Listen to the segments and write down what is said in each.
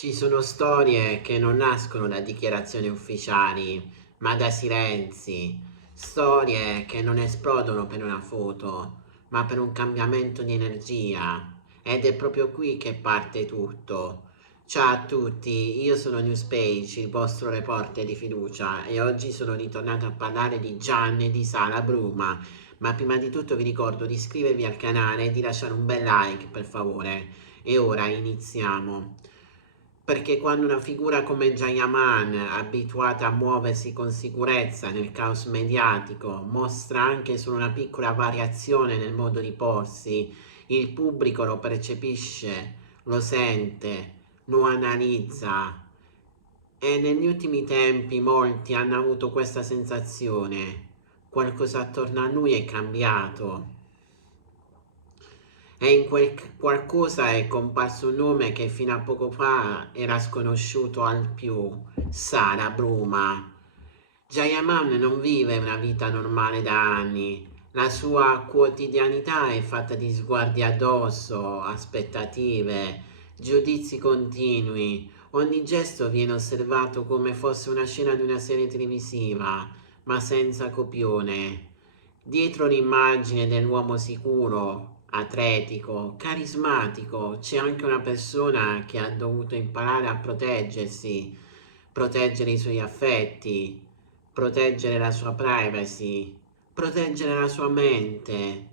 Ci sono storie che non nascono da dichiarazioni ufficiali, ma da silenzi. Storie che non esplodono per una foto, ma per un cambiamento di energia. Ed è proprio qui che parte tutto. Ciao a tutti, io sono Newspage, il vostro reporter di fiducia, e oggi sono ritornato a parlare di Gian e di Sara Bruma. Ma prima di tutto vi ricordo di iscrivervi al canale e di lasciare un bel like, per favore. E ora iniziamo. Perché quando una figura come Jayaman, abituata a muoversi con sicurezza nel caos mediatico, mostra anche solo una piccola variazione nel modo di porsi, il pubblico lo percepisce, lo sente, lo analizza. E negli ultimi tempi molti hanno avuto questa sensazione. Qualcosa attorno a lui è cambiato. E in quel qualcosa è comparso un nome che fino a poco fa era sconosciuto al più: Sara Bruma. Jayaman non vive una vita normale da anni. La sua quotidianità è fatta di sguardi addosso, aspettative, giudizi continui. Ogni gesto viene osservato come fosse una scena di una serie televisiva, ma senza copione. Dietro l'immagine dell'uomo sicuro, atletico, carismatico, c'è anche una persona che ha dovuto imparare a proteggersi, proteggere i suoi affetti, proteggere la sua privacy, proteggere la sua mente.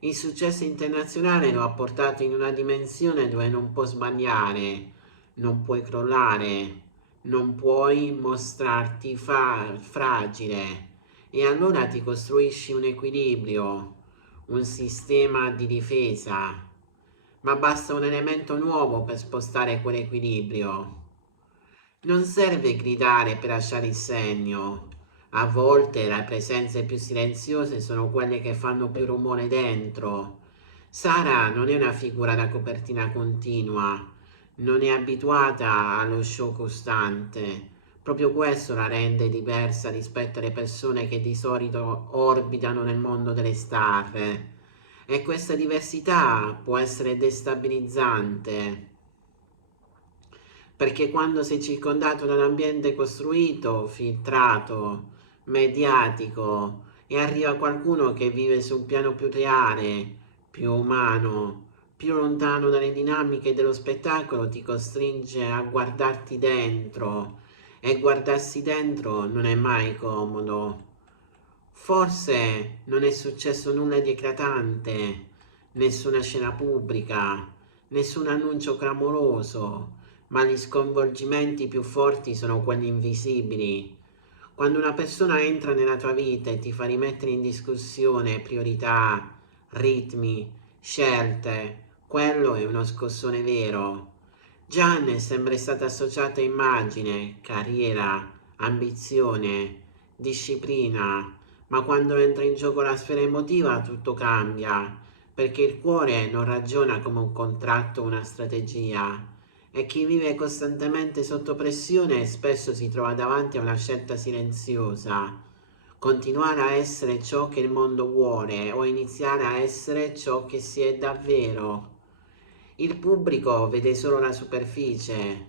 Il successo internazionale lo ha portato in una dimensione dove non può sbagliare, non puoi crollare, non puoi mostrarti fragile. E allora ti costruisci un equilibrio, un sistema di difesa, ma basta un elemento nuovo per spostare quell'equilibrio. Non serve gridare per lasciare il segno. A volte le presenze più silenziose sono quelle che fanno più rumore dentro. Sara non è una figura da copertina continua, non è abituata allo show costante. Proprio questo la rende diversa rispetto alle persone che di solito orbitano nel mondo delle star. E questa diversità può essere destabilizzante, perché quando sei circondato da un ambiente costruito, filtrato, mediatico, e arriva qualcuno che vive su un piano più reale, più umano, più lontano dalle dinamiche dello spettacolo, ti costringe a guardarti dentro, e guardarsi dentro non è mai comodo. Forse non è successo nulla di eclatante, nessuna scena pubblica, nessun annuncio clamoroso, ma gli sconvolgimenti più forti sono quelli invisibili. Quando una persona entra nella tua vita e ti fa rimettere in discussione priorità, ritmi, scelte, quello è uno scossone vero. Gian è sempre stata associata a immagine, carriera, ambizione, disciplina, ma quando entra in gioco la sfera emotiva tutto cambia, perché il cuore non ragiona come un contratto o una strategia, e chi vive costantemente sotto pressione spesso si trova davanti a una scelta silenziosa: continuare a essere ciò che il mondo vuole o iniziare a essere ciò che si è davvero. Il pubblico vede solo la superficie,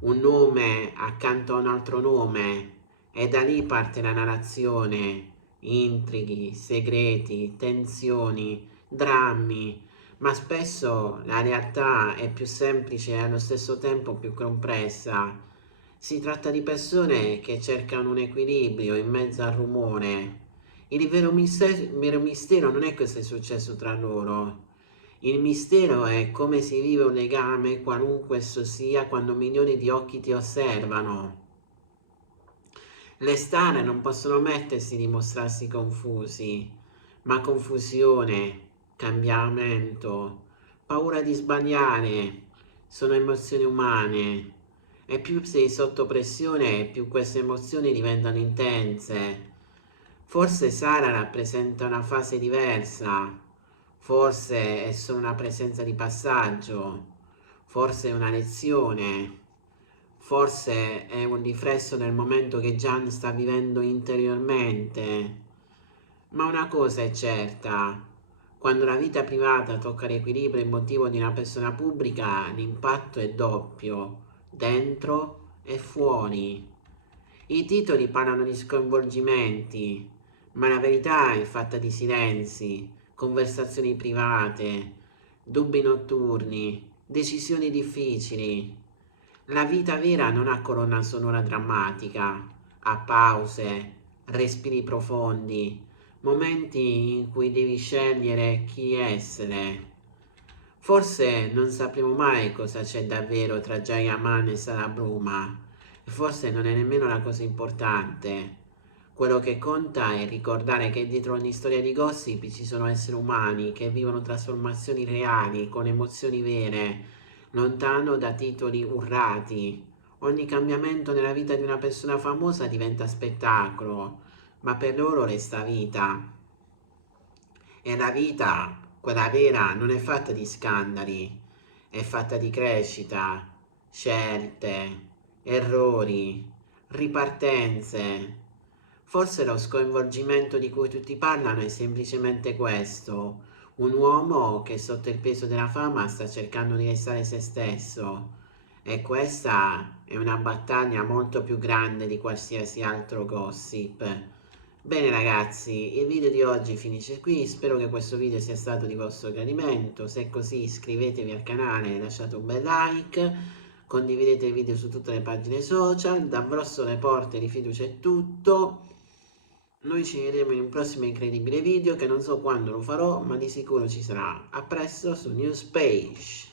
un nome accanto a un altro nome, e da lì parte la narrazione: intrighi, segreti, tensioni, drammi, ma spesso la realtà è più semplice e allo stesso tempo più complessa. Si tratta di persone che cercano un equilibrio in mezzo al rumore. Il vero mistero non è cosa è successo tra loro. Il mistero è come si vive un legame, qualunque esso sia, quando milioni di occhi ti osservano. Le star non possono mettersi di mostrarsi confusi, ma confusione, cambiamento, paura di sbagliare sono emozioni umane, e più sei sotto pressione, più queste emozioni diventano intense. Forse Sara rappresenta una fase diversa, forse è solo una presenza di passaggio, forse è una lezione. Forse è un riflesso del momento che Gian sta vivendo interiormente. Ma una cosa è certa: quando la vita privata tocca l'equilibrio emotivo di una persona pubblica, l'impatto è doppio, dentro e fuori. I titoli parlano di sconvolgimenti, ma la verità è fatta di silenzi, conversazioni private, dubbi notturni, decisioni difficili. La vita vera non ha colonna sonora drammatica, ha pause, respiri profondi, momenti in cui devi scegliere chi essere. Forse non sapremo mai cosa c'è davvero tra Jayaman e Salabruma, e forse non è nemmeno la cosa importante. Quello che conta è ricordare che dietro ogni storia di gossip ci sono esseri umani che vivono trasformazioni reali, con emozioni vere, lontano da titoli urrati. Ogni cambiamento nella vita di una persona famosa diventa spettacolo, ma per loro resta vita. E la vita, quella vera, non è fatta di scandali, è fatta di crescita, scelte, errori, ripartenze. Forse lo sconvolgimento di cui tutti parlano è semplicemente questo: un uomo che sotto il peso della fama sta cercando di restare se stesso. E questa è una battaglia molto più grande di qualsiasi altro gossip. Bene ragazzi, il video di oggi finisce qui, spero che questo video sia stato di vostro gradimento. Se è così iscrivetevi al canale, lasciate un bel like, condividete il video su tutte le pagine social. Da Brosso Reporter di fiducia è tutto. Noi ci vedremo in un prossimo incredibile video che non so quando lo farò, ma di sicuro ci sarà. A presto su Newspage.